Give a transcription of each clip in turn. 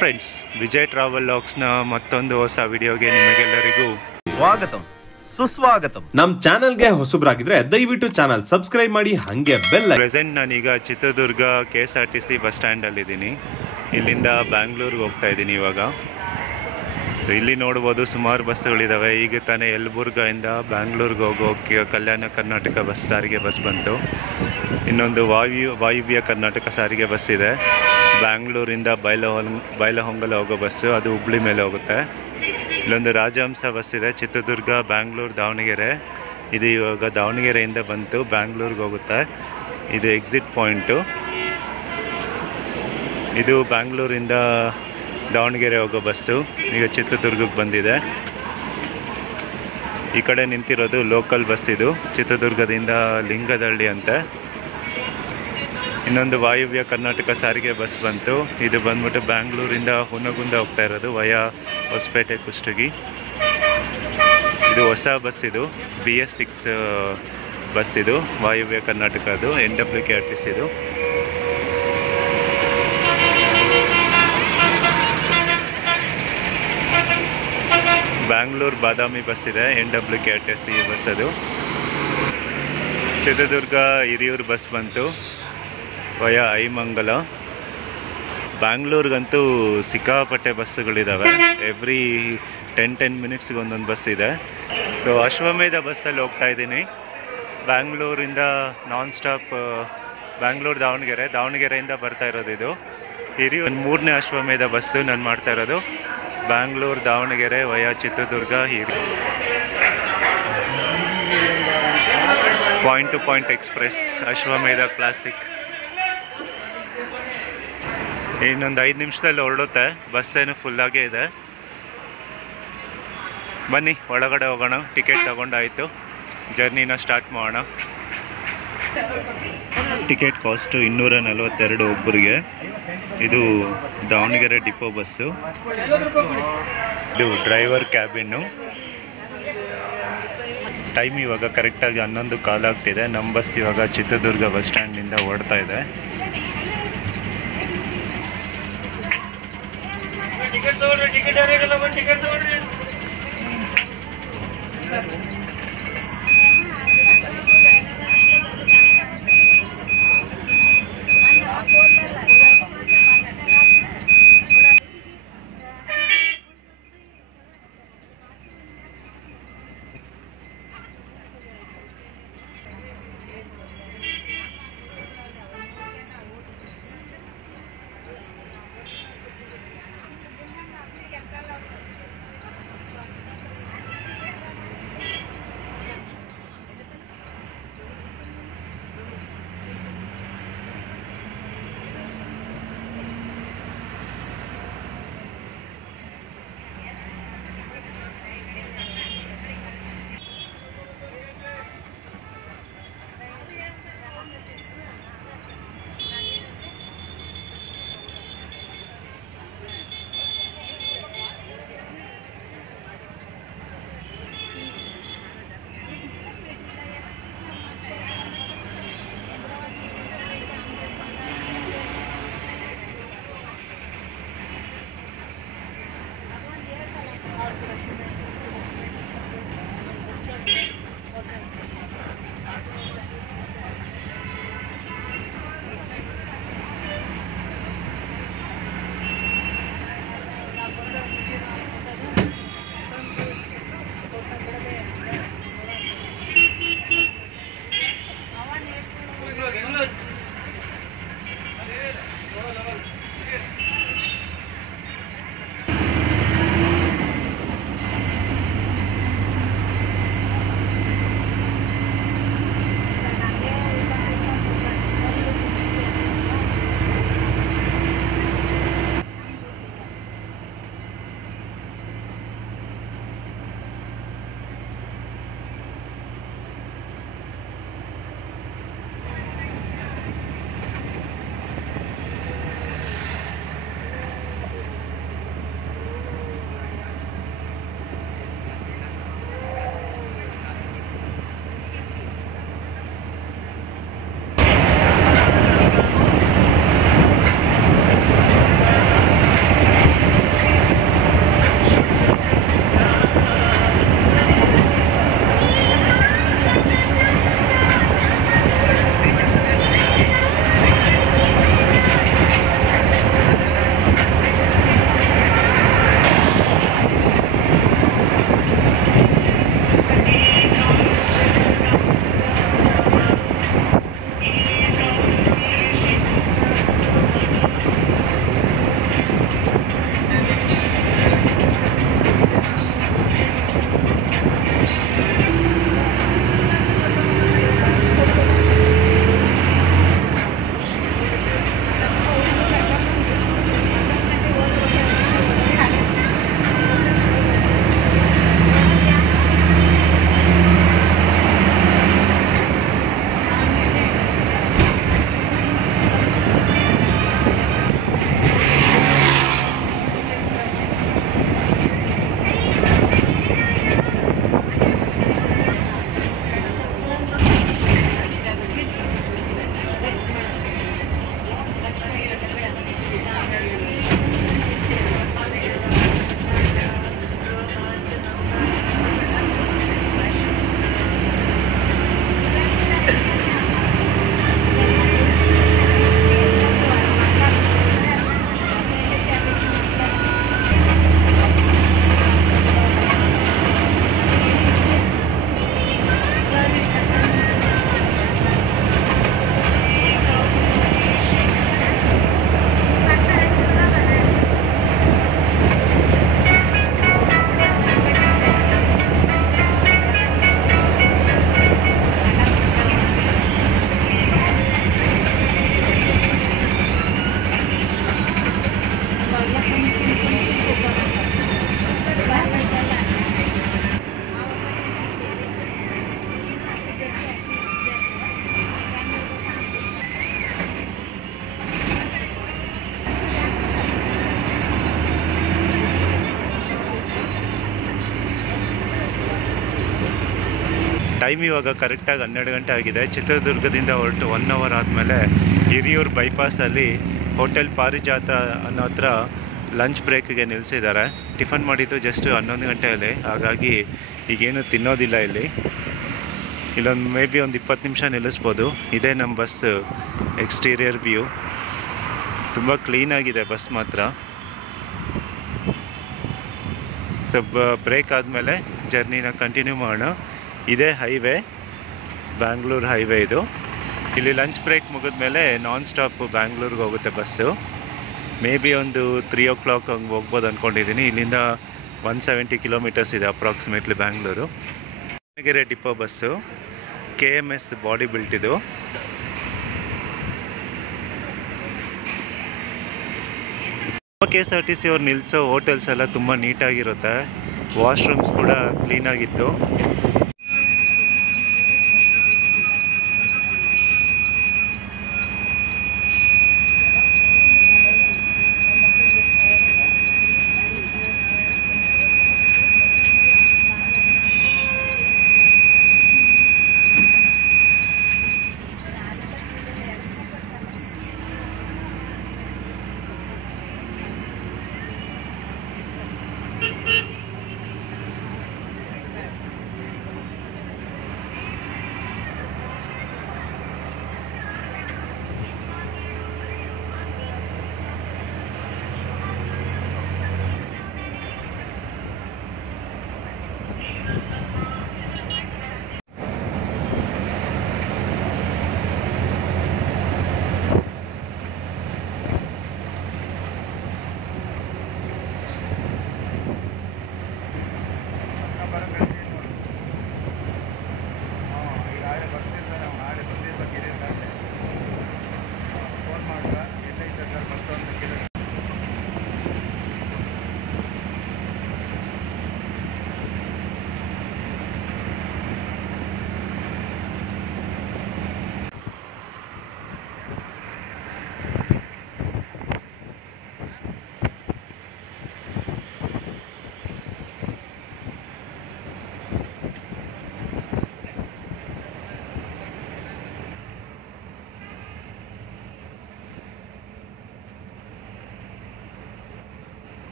Friends, Vijay travel ಲಾಗ್ಸ್ನ ಮತ್ತೊಂದು ಹೊಸ ವಿಡಿಯೋಗೆ ನಿಮಗೆಲ್ಲರಿಗೂ ಸ್ವಾಗತಂ ಸುಸ್ವಾಗತಂ. ನಮ್ಮ ಚಾನೆಲ್ಗೆ ಹೊಸಬ್ರಾಗಿದ್ರೆ ದಯವಿಟ್ಟು ಚಾನಲ್ ಸಬ್ಸ್ಕ್ರೈಬ್ ಮಾಡಿ, ಹಾಗೆ ಬೆಲ್. ಪ್ರೆಸೆಂಟ್ ನಾನೀಗ ಚಿತ್ರದುರ್ಗ KSRTC ಬಸ್ ಸ್ಟ್ಯಾಂಡಲ್ಲಿದ್ದೀನಿ. ಇಲ್ಲಿಂದ ಬ್ಯಾಂಗ್ಳೂರ್ಗೆ ಹೋಗ್ತಾ ಇದ್ದೀನಿ ಇವಾಗ. ಇಲ್ಲಿ ನೋಡ್ಬೋದು ಸುಮಾರು ಬಸ್ಸುಗಳಿದ್ದಾವೆ. ಈಗ ತಾನೇ ಯಲಬುರ್ಗದಿಂದ ಬ್ಯಾಂಗ್ಳೂರ್ಗೆ ಹೋಗೋಕ್ಕೆ ಕಲ್ಯಾಣ ಕರ್ನಾಟಕ ಬಸ್ ಸಾರಿಗೆ ಬಸ್ ಬಂತು. ಇನ್ನೊಂದು ವಾಯುವ್ಯ ಕರ್ನಾಟಕ ಸಾರಿಗೆ ಬಸ್ ಇದೆ. ಬ್ಯಾಂಗ್ಳೂರಿಂದ ಬೈಲಹೊಂಗಲ ಹೋಗೋ ಬಸ್ಸು, ಅದು ಹುಬ್ಳಿ ಮೇಲೆ ಹೋಗುತ್ತೆ. ಇಲ್ಲೊಂದು ರಾಜಹಂಸ ಬಸ್ ಇದೆ, ಚಿತ್ರದುರ್ಗ ಬ್ಯಾಂಗ್ಳೂರು ದಾವಣಗೆರೆ. ಇದು ಇವಾಗ ದಾವಣಗೆರೆಯಿಂದ ಬಂತು, ಬ್ಯಾಂಗ್ಳೂರ್ಗೆ ಹೋಗುತ್ತೆ. ಇದು ಎಕ್ಸಿಟ್ ಪಾಯಿಂಟು. ಇದು ಬ್ಯಾಂಗ್ಳೂರಿಂದ ದಾವಣಗೆರೆ ಹೋಗೋ ಬಸ್ಸು ಈಗ ಚಿತ್ರದುರ್ಗಕ್ಕೆ ಬಂದಿದೆ. ಈ ಕಡೆ ನಿಂತಿರೋದು ಲೋಕಲ್ ಬಸ್, ಇದು ಚಿತ್ರದುರ್ಗದಿಂದ ಲಿಂಗದಹಳ್ಳಿ ಅಂತೆ. ಇನ್ನೊಂದು ವಾಯುವ್ಯ ಕರ್ನಾಟಕ ಸಾರಿಗೆ ಬಸ್ ಬಂತು. ಇದು ಬಂದ್ಬಿಟ್ಟು ಬ್ಯಾಂಗ್ಳೂರಿಂದ ಹುನಗುಂದ ಹೋಗ್ತಾ ಇರೋದು ವಯಾ ಹೊಸಪೇಟೆ ಕುಷ್ಟಗಿ. ಇದು ಹೊಸ ಬಸ್, ಇದು BS6 ಬಸ್, ಇದು ವಾಯುವ್ಯ ಕರ್ನಾಟಕದು NWKRTC. ಇದು ಬ್ಯಾಂಗ್ಳೂರು ಬಾದಾಮಿ ಬಸ್ ಇದೆ, NWKRTC ಬಸ್. ಅದು ಚಿತ್ರದುರ್ಗ ಹಿರಿಯೂರು ಬಸ್ ಬಂತು ವಯಾ ಐಮಂಗಲ. ಬ್ಯಾಂಗ್ಳೂರ್ಗಂತೂ ಸಿಕ್ಕಾಪಟ್ಟೆ ಬಸ್ಸುಗಳಿದ್ದಾವೆ. ಎವ್ರಿ 10 ಮಿನಿಟ್ಸ್ಗೆ ಒಂದೊಂದು ಬಸ್ ಇದೆ. ಸೊ ಅಶ್ವಮೇಧ ಬಸ್ಸಲ್ಲಿ ಹೋಗ್ತಾ ಇದ್ದೀನಿ. ಬ್ಯಾಂಗ್ಳೂರಿಂದ ನಾನ್ ಸ್ಟಾಪ್ ಬ್ಯಾಂಗ್ಳೂರು ದಾವಣಗೆರೆಯಿಂದ ಬರ್ತಾ ಇರೋದು. ಇದು ಹಿರಿಯೂರು 3ನೇ ಅಶ್ವಮೇಧ ಬಸ್ಸು ನಾನು ಮಾಡ್ತಾ ಇರೋದು. Bangalore Davanagere via Chitradurga Hiriyur. Point to point express Ashwamedha classic. ಇನ್ನೊಂದು 5 ನಿಮಿಷದಲ್ಲಿ ಹೊರಡುತ್ತೆ. ಬಸ್ಸೇನು ಫುಲ್ಲಾಗೇ ಇದೆ. ಬನ್ನಿ ಒಳಗಡೆ ಹೋಗೋಣ. ಟಿಕೆಟ್ ತಗೊಂಡಾಯಿತು, ಜರ್ನಿನ ಸ್ಟಾರ್ಟ್ ಮಾಡೋಣ. ಟಿಕೆಟ್ ಕಾಸ್ಟು 242 ಒಬ್ಬರಿಗೆ. ಇದು ದಾವಣಗೆರೆ ಡಿಪೋ ಬಸ್ಸು. ಇದು ಡ್ರೈವರ್ ಕ್ಯಾಬಿನ್ನು. ಟೈಮ್ ಇವಾಗ ಕರೆಕ್ಟಾಗಿ 11 ಕಾಲ್ ಆಗ್ತಿದೆ. ನಮ್ಮ ಬಸ್ ಇವಾಗ ಚಿತ್ರದುರ್ಗ ಬಸ್ ಸ್ಟ್ಯಾಂಡ್ನಿಂದ ಹೊರಡ್ತಾ ಇದೆ. ಟೈಮ್ ಇವಾಗ ಕರೆಕ್ಟಾಗಿ 12 ಗಂಟೆ ಆಗಿದೆ. ಚಿತ್ರದುರ್ಗದಿಂದ ಹೊರಟು 1 ಅವರ್ ಆದಮೇಲೆ ಹಿರಿಯೂರು ಬೈಪಾಸಲ್ಲಿ ಹೋಟೆಲ್ ಪಾರಿಜಾತ ಅನ್ನೋ ಹತ್ರ ಲಂಚ್ ಬ್ರೇಕ್ಗೆ ನಿಲ್ಲಿಸಿದ್ದಾರೆ. ಟಿಫನ್ ಮಾಡಿದ್ದು ಜಸ್ಟ್ 11 ಗಂಟೆಯಲ್ಲಿ, ಹಾಗಾಗಿ ಈಗೇನು ತಿನ್ನೋದಿಲ್ಲ ಇಲ್ಲಿ. ಇಲ್ಲೊಂದು ಮೇ ಬಿ ಒಂದು 20 ನಿಮಿಷ ನಿಲ್ಲಿಸ್ಬೋದು. ಇದೇ ನಮ್ಮ ಬಸ್ ಎಕ್ಸ್ಟೀರಿಯರ್ ವ್ಯೂ. ತುಂಬ ಕ್ಲೀನಾಗಿದೆ ಬಸ್ ಮಾತ್ರ. ಬ್ರೇಕ್ ಆದಮೇಲೆ ಜರ್ನಿನ ಕಂಟಿನ್ಯೂ ಮಾಡೋಣ. ಇದೇ ಹೈವೇ, ಬ್ಯಾಂಗ್ಳೂರು ಹೈವೇ ಇದು. ಇಲ್ಲಿ ಲಂಚ್ ಬ್ರೇಕ್ ಮುಗಿದ್ಮೇಲೆ ನಾನ್ ಸ್ಟಾಪ್ ಬ್ಯಾಂಗ್ಳೂರಿಗೆ ಹೋಗುತ್ತೆ ಬಸ್ಸು. ಮೇ ಬಿ ಒಂದು 3 o'clock ಹಂಗೆ ಹೋಗ್ಬೋದು ಅಂದ್ಕೊಂಡಿದ್ದೀನಿ. ಇಲ್ಲಿಂದ 170 ಕಿಲೋಮೀಟರ್ಸ್ ಇದೆ approximately Bangalore. Davanagere depot bus, KMS body built ಇದು. KSRTC ಅವ್ರು ನಿಲ್ಲಿಸೋ ಹೋಟೆಲ್ಸ್ ಎಲ್ಲ ತುಂಬ ನೀಟಾಗಿರುತ್ತೆ. ವಾಶ್ರೂಮ್ಸ್ ಕೂಡ ಕ್ಲೀನಾಗಿತ್ತು.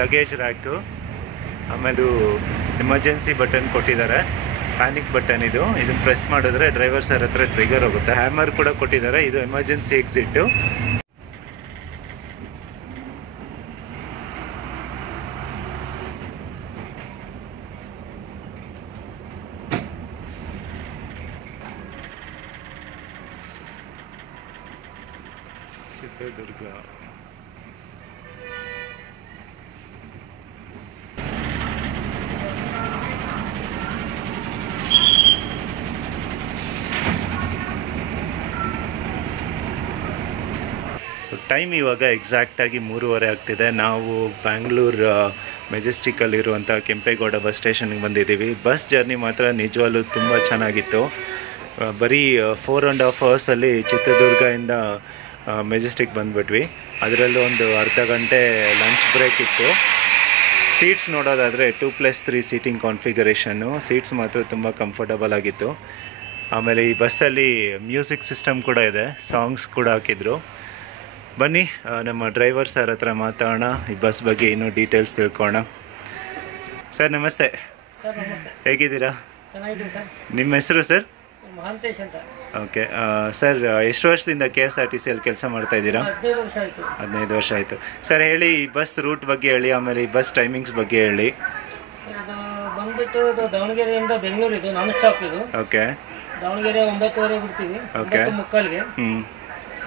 ಲಗೇಜ್ ರ್ಯಾಕು, ಆಮೇಲೆ ಎಮರ್ಜೆನ್ಸಿ ಬಟನ್ ಕೊಟ್ಟಿದ್ದಾರೆ, ಪ್ಯಾನಿಕ್ ಬಟನ್ ಇದನ್ನು ಪ್ರೆಸ್ ಮಾಡಿದ್ರೆ ಡ್ರೈವರ್ ಸರ್ ಹತ್ರ ಟ್ರಿಗರ್ ಹೋಗುತ್ತೆ. ಹ್ಯಾಮರ್ ಕೂಡ ಕೊಟ್ಟಿದ್ದಾರೆ, ಇದು ಎಮರ್ಜೆನ್ಸಿ ಎಕ್ಸಿಟ್ಟು. ಚಿತ್ರದುರ್ಗ ಟೈಮ್ ಇವಾಗ ಎಕ್ಸಾಕ್ಟಾಗಿ 3:30 ಆಗ್ತಿದೆ. ನಾವು ಬ್ಯಾಂಗ್ಳೂರು ಮೆಜೆಸ್ಟಿಕಲ್ಲಿರುವಂಥ ಕೆಂಪೇಗೌಡ ಬಸ್ ಸ್ಟೇಷನ್ಗೆ ಬಂದಿದ್ದೀವಿ. ಬಸ್ ಜರ್ನಿ ಮಾತ್ರ ನಿಜವಾಗ್ಲೂ ತುಂಬ ಚೆನ್ನಾಗಿತ್ತು. ಬರೀ 4.5 ಅವರ್ಸಲ್ಲಿ ಚಿತ್ರದುರ್ಗದಿಂದ ಮೆಜೆಸ್ಟಿಕ್ ಬಂದುಬಿಟ್ವಿ. ಅದರಲ್ಲೂ ಒಂದು ಅರ್ಧ ಗಂಟೆ ಲಂಚ್ ಬ್ರೇಕ್ ಇತ್ತು. ಸೀಟ್ಸ್ ನೋಡೋದಾದರೆ 2+3 ಸೀಟಿಂಗ್ ಕಾನ್ಫಿಗರೇಷನ್ನು. ಸೀಟ್ಸ್ ಮಾತ್ರ ತುಂಬ ಕಂಫರ್ಟಬಲ್ ಆಗಿತ್ತು. ಆಮೇಲೆ ಈ ಬಸ್ಸಲ್ಲಿ ಮ್ಯೂಸಿಕ್ ಸಿಸ್ಟಮ್ ಕೂಡ ಇದೆ, ಸಾಂಗ್ಸ್ ಕೂಡ ಹಾಕಿದ್ರು. ಬನ್ನಿ ನಮ್ಮ ಡ್ರೈವರ್ ಸರ್ ಹತ್ರ ಮಾತಾಡೋಣ, ಈ ಬಸ್ ಬಗ್ಗೆ ಇನ್ನೂ ಡೀಟೇಲ್ಸ್ ತಿಳ್ಕೊಳ್ಳೋಣ. ಸರ್ ನಮಸ್ತೆ. ಸರ್ ನಮಸ್ತೆ. ಹೇಗಿದ್ದೀರಾ? ಚೆನ್ನಾಗಿದ್ದೀನಿ ಸರ್. ನಿಮ್ಮ ಹೆಸರು ಸರ್? ಮಹಾಂತೇಶ್ ಅಂತ. ಓಕೆ ಸರ್, ಎಷ್ಟು ವರ್ಷದಿಂದ KSRTCಯಲ್ಲಿ ಕೆಲಸ ಮಾಡ್ತಾ ಇದ್ದೀರಾ? 15 ವರ್ಷ ಆಯಿತು. 15 ವರ್ಷ ಆಯಿತು. ಸರ್ ಹೇಳಿ, ಈ ಬಸ್ ರೂಟ್ ಬಗ್ಗೆ ಹೇಳಿ, ಆಮೇಲೆ ಈ ಬಸ್ ಟೈಮಿಂಗ್ಸ್ ಬಗ್ಗೆ ಹೇಳಿ. ಅದು ಬಂದುಬಿಟ್ಟು ದಾವಣಗೆರೆಯಿಂದ ಬೆಂಗಳೂರು, ಇದು ನಾನ್ ಸ್ಟಾಪ್. ಇದು ಓಕೆ. ದಾವಣಗೆರೆ 9:30 ಬಿಡ್ತೀವಿ, 9:45ಗೆ.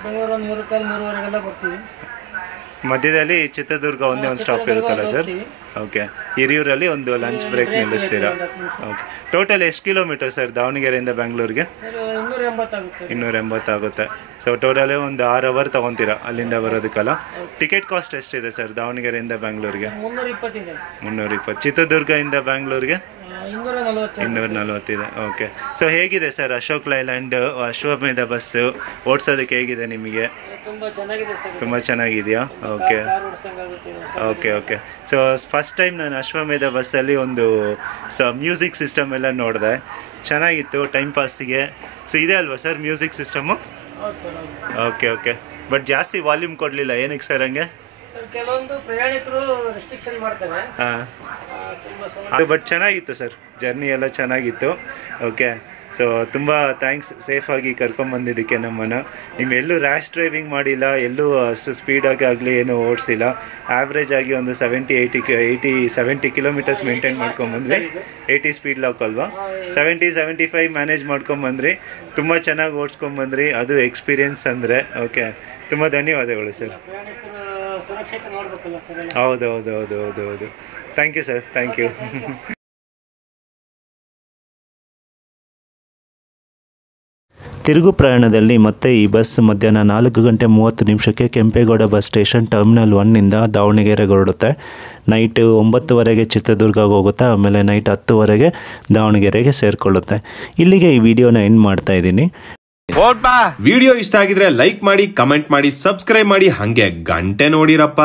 ಬೆಂಗಳೂರು 3:15, 3:30 ಬರ್ತೀವಿ. ಮಧ್ಯದಲ್ಲಿ ಚಿತ್ರದುರ್ಗ ಒಂದೇ ಒಂದು ಸ್ಟಾಪ್ ಇರುತ್ತಲ್ಲ ಸರ್? ಓಕೆ. ಹಿರಿಯೂರಲ್ಲಿ ಒಂದು ಲಂಚ್ ಬ್ರೇಕ್ ನಿಲ್ಲಿಸ್ತೀರಾ? ಓಕೆ. ಟೋಟಲ್ ಎಷ್ಟು ಕಿಲೋಮೀಟರ್ ಸರ್ ದಾವಣಗೆರೆಯಿಂದ ಬ್ಯಾಂಗ್ಳೂರಿಗೆ? ಸರ್ 280 ಆಗುತ್ತೆ. 280 ಆಗುತ್ತೆ. ಸೊ ಟೋಟಲಿ ಒಂದು 6 ಅವರ್ ತೊಗೊತೀರಾ ಅಲ್ಲಿಂದ ಬರೋದಕ್ಕಲ್ಲ? ಟಿಕೆಟ್ ಕಾಸ್ಟ್ ಎಷ್ಟಿದೆ ಸರ್ ದಾವಣಗೆರೆಯಿಂದ ಬ್ಯಾಂಗ್ಳೂರಿಗೆ? 320 ಇದೆ. 320. ಚಿತ್ರದುರ್ಗದಿಂದ ಬ್ಯಾಂಗ್ಳೂರಿಗೆ 240 ಇದೆ. ಓಕೆ. ಸೊ ಹೇಗಿದೆ ಸರ್ ಅಶೋಕ್ ಲೈಲ್ಯಾಂಡ್ ಅಶ್ವಮೇಧ ಬಸ್ಸು ಓಡಿಸೋದಕ್ಕೆ ಹೇಗಿದೆ ನಿಮಗೆ? ತುಂಬ ಚೆನ್ನಾಗಿದೆ ಸರ್. ತುಂಬ ಚೆನ್ನಾಗಿದೆಯಾ? Okay okay okay. So first time ನಾನು ಅಶ್ವಮೇಧ ಬಸ್ಸಲ್ಲಿ ಒಂದು ಮ್ಯೂಸಿಕ್ ಸಿಸ್ಟಮ್ ಎಲ್ಲ ನೋಡಿದೆ, ಚೆನ್ನಾಗಿತ್ತು ಟೈಮ್ ಪಾಸಿಗೆ. ಸೊ ಇದೆ ಅಲ್ವಾ sir music system? Okay okay. But ಜಾಸ್ತಿ ವಾಲ್ಯೂಮ್ ಕೊಡಲಿಲ್ಲ, ಏನಕ್ಕೆ ಸರ್ ಹಂಗೆ? ಸರ್ ಕೆಲವೊಂದು ಪ್ರಯಾಣಿಕರು ರೆಸ್ಟ್ರಿಕ್ಷನ್ ಮಾಡ್ತಾರೆ. ಹಾಂ. ಬಟ್ ಚೆನ್ನಾಗಿತ್ತು ಸರ್, ಜರ್ನಿ ಎಲ್ಲ ಚೆನ್ನಾಗಿತ್ತು. ಓಕೆ. ಸೊ ತುಂಬ ಥ್ಯಾಂಕ್ಸ್ ಸೇಫಾಗಿ ಕರ್ಕೊಂಬಂದಿದ್ದಕ್ಕೆ ನಮ್ಮನ್ನು. ಎಲ್ಲೂ ರ್ಯಾಶ್ ಡ್ರೈವಿಂಗ್ ಮಾಡಿಲ್ಲ, ಎಲ್ಲೂ ಅಷ್ಟು ಸ್ಪೀಡಾಗಿ ಆಗಲಿ ಏನೂ ಓಡಿಸಿಲ್ಲ. ಆ್ಯಾವ್ರೇಜ್ ಆಗಿ ಒಂದು 70 ಕಿಲೋಮೀಟರ್ಸ್ ಮೇಂಟೈನ್ ಮಾಡ್ಕೊಂಬಂದ್ರಿ. 80 ಸ್ಪೀಡ್ ಲಾಕ್ ಅಲ್ವಾ? 70-75 ಮ್ಯಾನೇಜ್ ಮಾಡ್ಕೊಂಬಂದ್ರಿ. ತುಂಬ ಚೆನ್ನಾಗಿ ಓಡಿಸ್ಕೊಂಬಂದ್ರಿ, ಅದು ಎಕ್ಸ್ಪೀರಿಯನ್ಸ್ ಅಂದರೆ. ಓಕೆ. ತುಂಬ ಧನ್ಯವಾದಗಳು ಸರ್. ಹೌದು ಹೌದು ಹೌದು ಹೌದು ಹೌದು. Thank you sir, thank you. ತಿರುಗು ಪ್ರಯಾಣದಲ್ಲಿ ಮತ್ತೆ ಈ ಬಸ್ ಮಧ್ಯಾಹ್ನ 4:30 ಕೆಂಪೇಗೌಡ ಬಸ್ ಸ್ಟೇಷನ್ ಟರ್ಮಿನಲ್ 1ಇಂದ ದಾವಣಗೆರೆಗೆ ಹೊರಡುತ್ತೆ. ನೈಟ್ 9:00ವರೆಗೆ ಚಿತ್ರದುರ್ಗಕ್ಕೆ ಹೋಗುತ್ತೆ, ಆಮೇಲೆ ನೈಟ್ 10:00ವರೆಗೆ ದಾವಣಗೆರೆಗೆ ಸೇರಿಕೊಳ್ಳುತ್ತೆ. ಇಲ್ಲಿಗೆ ಈ ವಿಡಿಯೋನ ಎಂಡ್ ಮಾಡ್ತಾ ಇದ್ದೀನಿ. ವಿಡಿಯೋ ಇಷ್ಟ ಆಗಿದ್ರೆ ಲೈಕ್ ಮಾಡಿ, ಕಮೆಂಟ್ ಮಾಡಿ, ಸಬ್ಸ್ಕ್ರೈಬ್ ಮಾಡಿ, ಹಂಗೆ ಗಂಟೆ ನೋಡಿರಪ್ಪ.